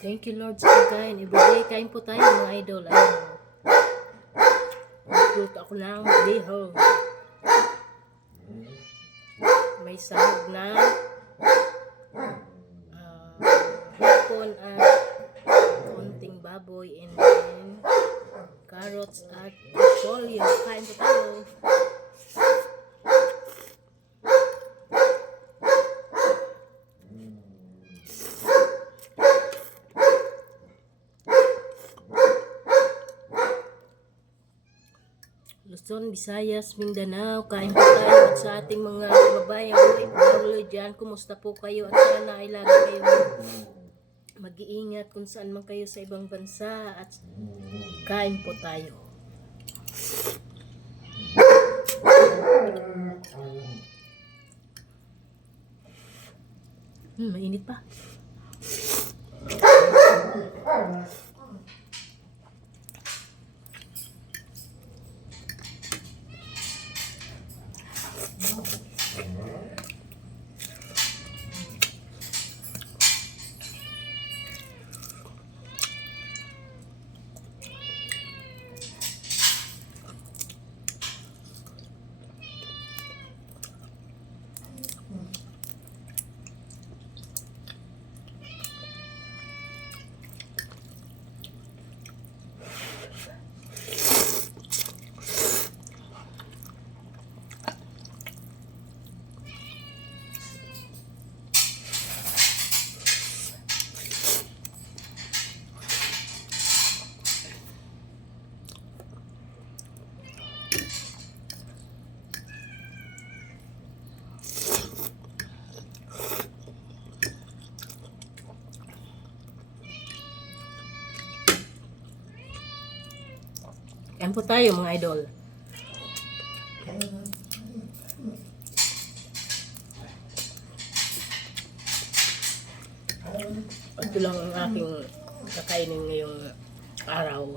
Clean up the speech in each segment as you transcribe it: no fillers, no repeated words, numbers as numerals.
Thank you Lord sa pagkain. Everyday kain po tayo mga idol. Ayun. Nagluto ako ng bihon. May sahog na hipon at konting baboy and then carrots at polio. Kain po tayo. Luzon, Visayas, Mindanao, kain po tayo at sa ating mga kababayan OFW dyan, kumusta po kayo at sana ay lagi kayo mag-iingat kung saan man kayo sa ibang bansa at kain po tayo. Mainit pa. Kain po tayo mga idol. Ito lang ang aking kakainin ngayong araw.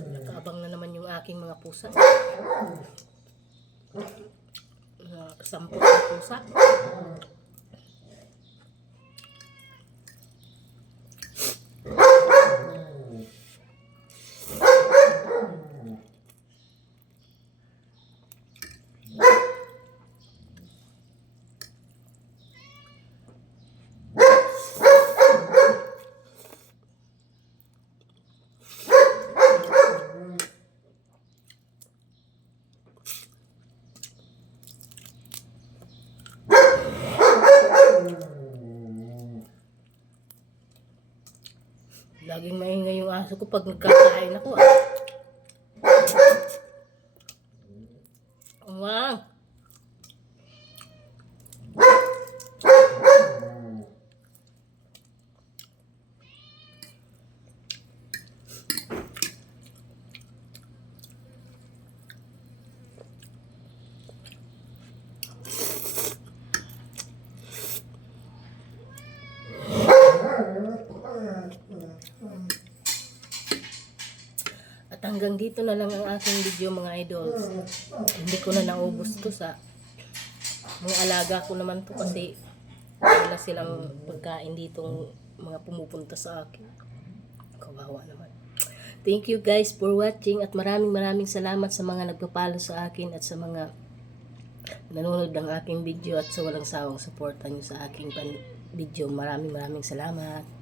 Nakaabang na naman yung aking mga pusa. 10 na pusa. Laging maingay yung aso ko pag nagkakain ako. Wow! At hanggang dito na lang ang aking video mga idols. Hindi ko na naubos to sa mga alaga ko naman to kasi wala silang pagkain ditong mga pumupunta sa akin. Kawawa naman. Thank you guys for watching at maraming salamat sa mga nagpapalo sa akin at sa mga nanonood ng aking video at sa walang sawang suporta nyo sa aking video. Maraming salamat.